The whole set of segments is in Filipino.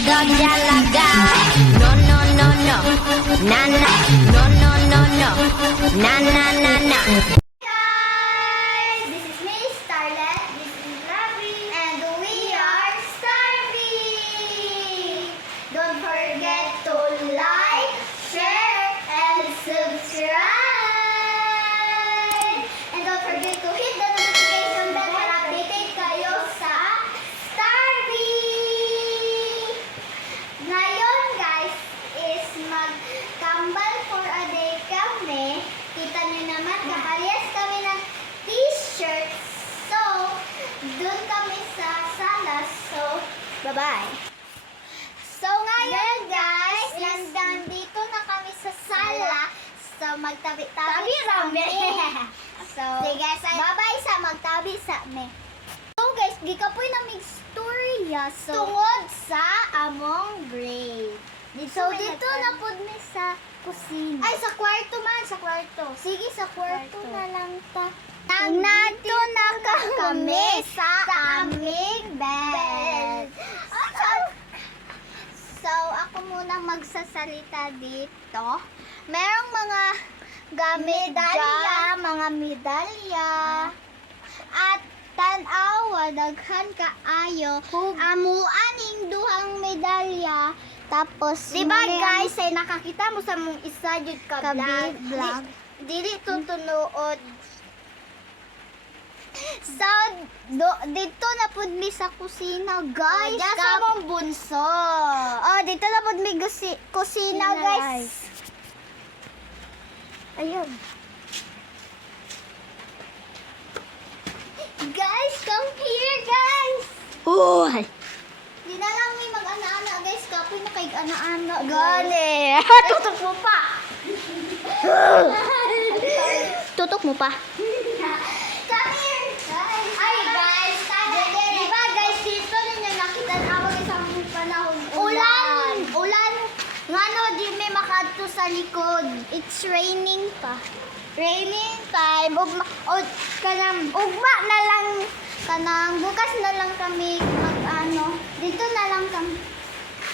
dalaga. No, no, no, no. Na, na. No, no, no, no. Na, na, na, na. Guys, this is me, Starlet. This is Ravi, and we are Starving. Don't forget to like, share, and subscribe. And don't forget to hit the notification bell para updated kayo sa Starving. Ngayon, guys, is magkambal for a day kami. Kita niyo naman, kaparehas kami ng t-shirt. So, dun kami sa sala. So, bye-bye. So, ngayon, guys, nandito na kami sa sala. So, magtabi-tabi kami. So, bye-bye sa magtabi sa me. So, guys, gikapoy na migstorya. So, tungod sa among grade. So, dito na po ni sa kusina. Ay, sa kwarto man, sa kwarto. Sige, sa kwarto na lang ta. Nandito na kami sa aming bed. So, ako muna magsasalita dito. Merong mga gamit dyan, mga medalya. At tanawa, daghan kaayo. Amuaning duhang medalya. Tapos, diba guys, ay nakakita mo sa mong isa jud ka vlog. Dili tutunood. So, dito na pud mi sa kusina, guys. Diyan sa mong bunso. Oh, dito na pud mi kusina, guys. Ayun. Guys, come here, guys. Uy! Di na lang may mag-ana-ana, guys. Kapoy na kay ana-ana. Gani! Tutok mo pa. Tutok mo pa. Come here. Ay, guys. Diba, guys, dito ninyo nakita na ako isang panahon. Ulan. Nga no, di may makadto sa likod. It's raining pa. Raining time. Ugma na lang kanang bukas na lang kami mag-ano. Dito na lang kami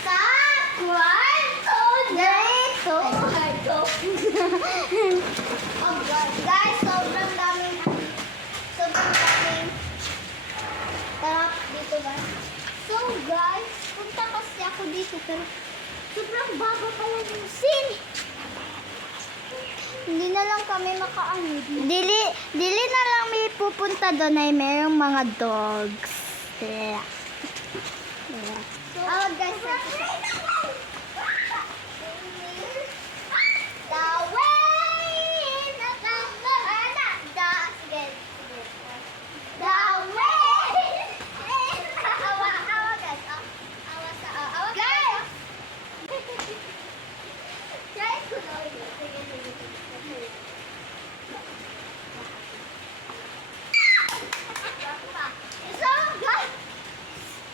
sa kwarto. Dito. Oh God. Guys, sobrang daming tarap dito, guys. So, guys, punta kasi ako dito pero sobrang bago pa lang yung scene. Hindi na lang kami makaano. Dili na lang may pupunta doon ay merong mga dogs. Yeah. So, guys,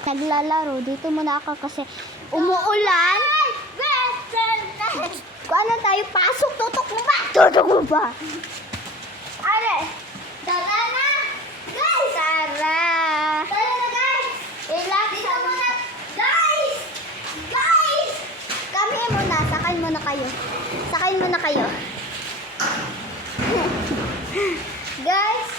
naglalaro. Dito muna ako kasi umuulan. Kung ano tayo, pasok, tutok mo ba? Tutok mo ba? Ale, tara na! Guys! Tara! Tara na, guys! Relax dito muna. Guys! Guys! Kami muna, sakay muna kayo. Sakay muna kayo. Guys,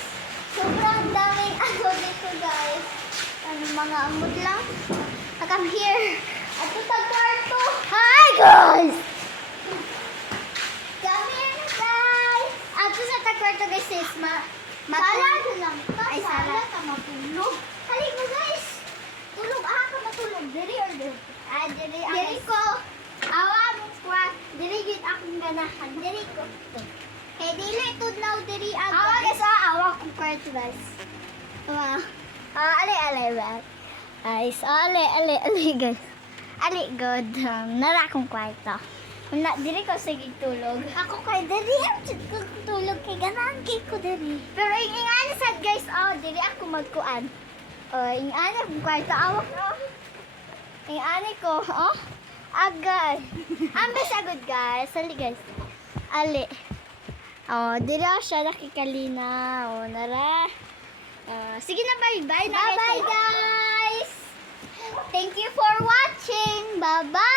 sobrang daming ano dito, guys. Ano, mga amot lang. Come here. At ito sa kwarto. Hi, guys! Come here, guys! At ito sa kwarto, guys, is sala lang. Ay, sala ka matulog. Halik mo, guys. Tulog. Ka matulog. Diri or diri? Diri. Diri ko. Awa mo, squat. Diri yun akong ganahan. Diri ko. Hey, dili. Tudlaw, diri. Awa, guys. Awa kong kwarto, guys. Awa. Ali, guys. Ali, guys. Ali, good. Nara akong kwarto. Diri ko sige tulog. Ako kay diri ang tulog kay ganahan kay ko diri. Pero ingani sad guys, diri ako magkuan. Ingani akong kwarto awak. Ingani ko, agad. Ambes agad guys. Ali, guys. Ali. Diri siya nakikalina. Nara. Sige na, bye-bye. Bye-bye, guys. Thank you for watching. Bye-bye!